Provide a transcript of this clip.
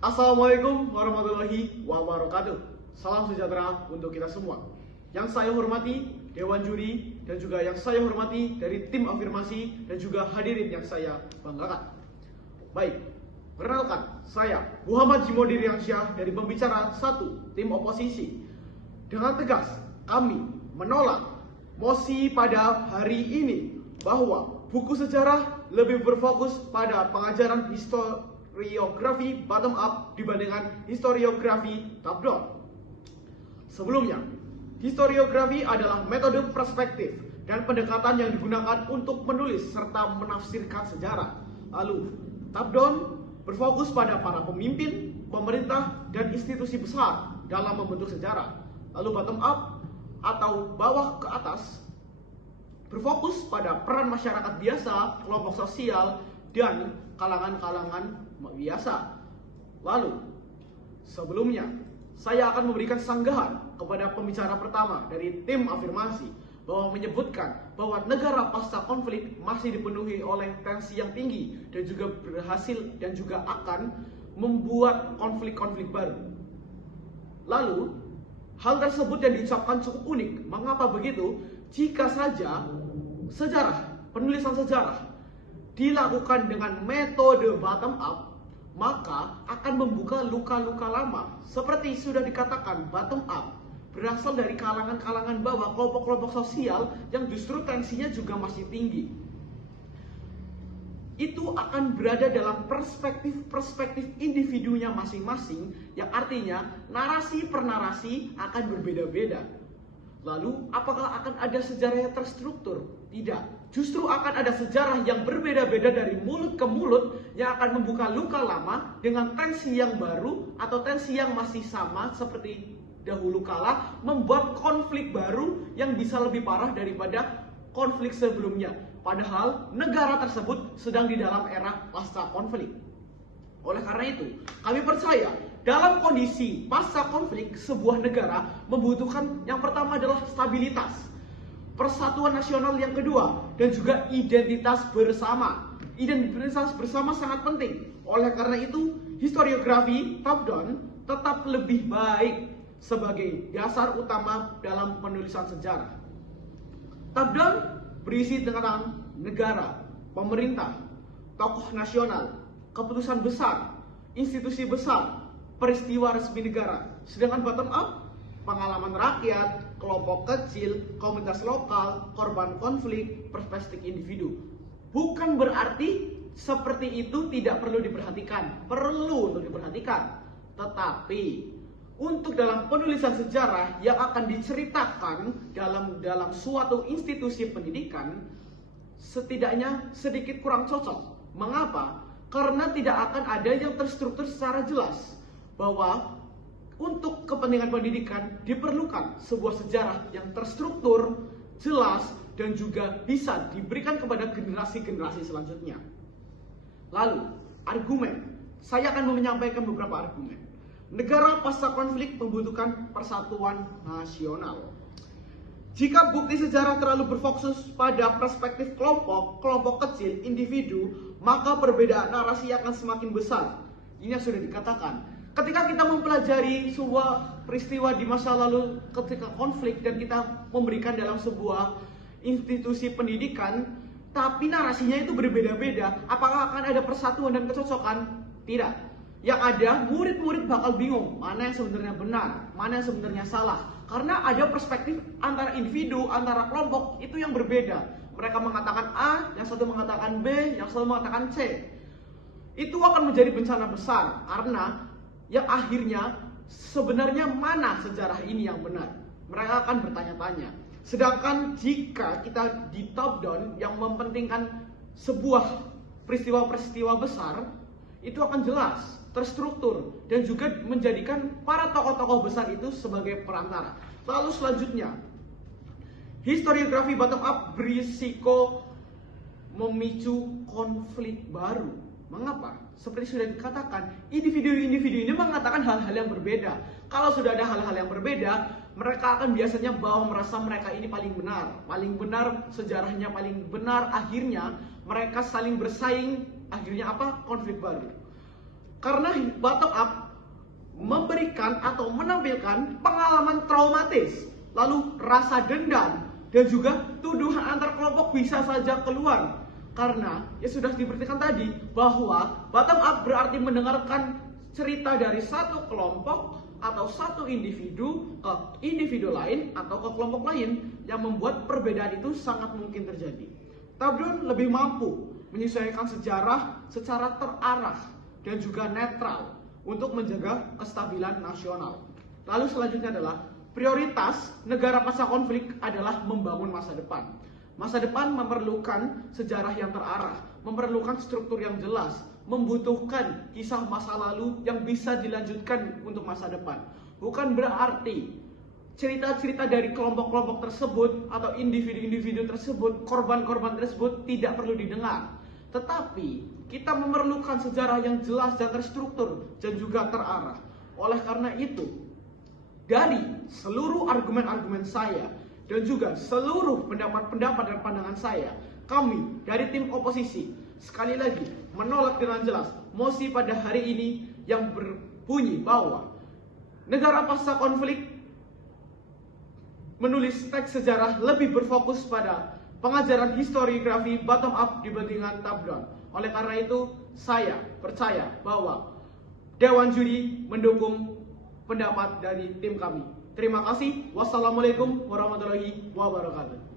Assalamualaikum warahmatullahi wabarakatuh. Salam sejahtera untuk kita semua. Yang saya hormati Dewan Juri dan juga yang saya hormati dari tim afirmasi dan juga hadirin yang saya banggakan. Baik, perkenalkan saya Muhammad Jimodi Riansyah dari pembicara 1 tim oposisi. Dengan tegas kami menolak mosi pada hari ini bahwa buku sejarah lebih berfokus pada pengajaran historiografi bottom up dibandingkan historiografi top down. Sebelumnya, historiografi adalah metode perspektif dan pendekatan yang digunakan untuk menulis serta menafsirkan sejarah. Lalu, top down berfokus pada para pemimpin, pemerintah, dan institusi besar dalam membentuk sejarah. Lalu bottom up atau bawah ke atas berfokus pada peran masyarakat biasa, kelompok sosial, dan kalangan-kalangan biasa. Lalu, sebelumnya, saya akan memberikan sanggahan kepada pembicara pertama dari tim afirmasi bahwa menyebutkan bahwa negara pasca konflik masih dipenuhi oleh tensi yang tinggi dan juga berhasil dan juga akan membuat konflik-konflik baru. Lalu, hal tersebut yang diucapkan cukup unik. Mengapa begitu? Jika saja penulisan sejarah dilakukan dengan metode bottom up, maka akan membuka luka-luka lama. Seperti sudah dikatakan, bottom up berasal dari kalangan-kalangan bawah, kelompok-kelompok sosial yang justru tensinya juga masih tinggi. Itu akan berada dalam perspektif individunya masing-masing, yang artinya narasi per narasi akan berbeda-beda. Lalu, apakah akan ada sejarah yang terstruktur? Tidak. Justru akan ada sejarah yang berbeda-beda dari mulut ke mulut yang akan membuka luka lama dengan tensi yang baru atau tensi yang masih sama seperti dahulu kala, membuat konflik baru yang bisa lebih parah daripada konflik sebelumnya. Padahal negara tersebut sedang di dalam era pasca konflik. Oleh karena itu, kami percaya dalam kondisi pasca konflik, sebuah negara membutuhkan yang pertama adalah stabilitas, persatuan nasional yang kedua, dan juga identitas bersama. Identitas bersama sangat penting. Oleh karena itu, historiografi top down tetap lebih baik sebagai dasar utama dalam penulisan sejarah. Top down berisi tentang negara, pemerintah, tokoh nasional, keputusan besar, institusi besar, peristiwa resmi negara. Sedangkan bottom up, pengalaman rakyat, kelompok kecil, komunitas lokal, korban konflik, perspektif individu. Bukan berarti seperti itu tidak perlu diperhatikan. Perlu untuk diperhatikan. Tetapi untuk dalam penulisan sejarah yang akan diceritakan dalam suatu institusi pendidikan, setidaknya sedikit kurang cocok. Mengapa? Karena tidak akan ada yang terstruktur secara jelas bahwa untuk kepentingan pendidikan diperlukan sebuah sejarah yang terstruktur, jelas, dan juga bisa diberikan kepada generasi-generasi selanjutnya. Lalu, argumen. Saya akan menyampaikan beberapa argumen. Negara pasca konflik membutuhkan persatuan nasional. Jika bukti sejarah terlalu berfokus pada perspektif kelompok kecil, individu, maka perbedaan narasi akan semakin besar. Ini yang sudah dikatakan. Ketika kita mempelajari sebuah peristiwa di masa lalu ketika konflik dan kita memberikan dalam sebuah institusi pendidikan, tapi narasinya itu berbeda-beda, apakah akan ada persatuan dan kecocokan? Tidak. Yang ada, murid-murid bakal bingung mana yang sebenarnya benar, mana yang sebenarnya salah. Karena ada perspektif antara individu, antara kelompok itu yang berbeda. Mereka mengatakan A, yang satu mengatakan B, yang satu mengatakan C. Itu akan menjadi bencana besar karena yang akhirnya sebenarnya mana sejarah ini yang benar. Mereka akan bertanya-tanya. Sedangkan jika kita di top down yang mempentingkan sebuah peristiwa-peristiwa besar, itu akan jelas, terstruktur, dan juga menjadikan para tokoh-tokoh besar itu sebagai perantara. Lalu selanjutnya, historiografi bottom up berisiko memicu konflik baru. Mengapa? Seperti sudah dikatakan, individu-individu ini mengatakan hal-hal yang berbeda. Kalau sudah ada hal-hal yang berbeda, mereka akan biasanya merasa mereka ini paling benar, sejarahnya paling benar. Akhirnya mereka saling bersaing, akhirnya apa? Konflik baru. Karena bottom up memberikan atau menampilkan pengalaman traumatis, lalu rasa dendam, dan juga tuduhan antar kelompok bisa saja keluar. Karena ya sudah diberitakan tadi bahwa bottom up berarti mendengarkan cerita dari satu kelompok atau satu individu ke individu lain atau ke kelompok lain yang membuat perbedaan itu sangat mungkin terjadi. Top Down lebih mampu menyesuaikan sejarah secara terarah dan juga netral untuk menjaga kestabilan nasional. Lalu selanjutnya adalah prioritas negara pasca konflik adalah membangun masa depan. Masa depan memerlukan sejarah yang terarah, memerlukan struktur yang jelas, membutuhkan kisah masa lalu yang bisa dilanjutkan untuk masa depan. Bukan berarti cerita-cerita dari kelompok-kelompok tersebut atau individu-individu tersebut, korban-korban tersebut tidak perlu didengar. Tetapi kita memerlukan sejarah yang jelas dan terstruktur dan juga terarah. Oleh karena itu, dari seluruh argumen-argumen saya dan juga seluruh pendapat-pendapat dan pandangan saya, kami dari tim oposisi sekali lagi menolak dengan jelas mosi pada hari ini yang berbunyi bahwa negara pasca konflik menulis teks sejarah lebih berfokus pada pengajaran historiografi bottom up dibandingkan top down. Oleh karena itu, saya percaya bahwa Dewan Juri mendukung pendapat dari tim kami. Terima kasih. Wassalamualaikum warahmatullahi wabarakatuh.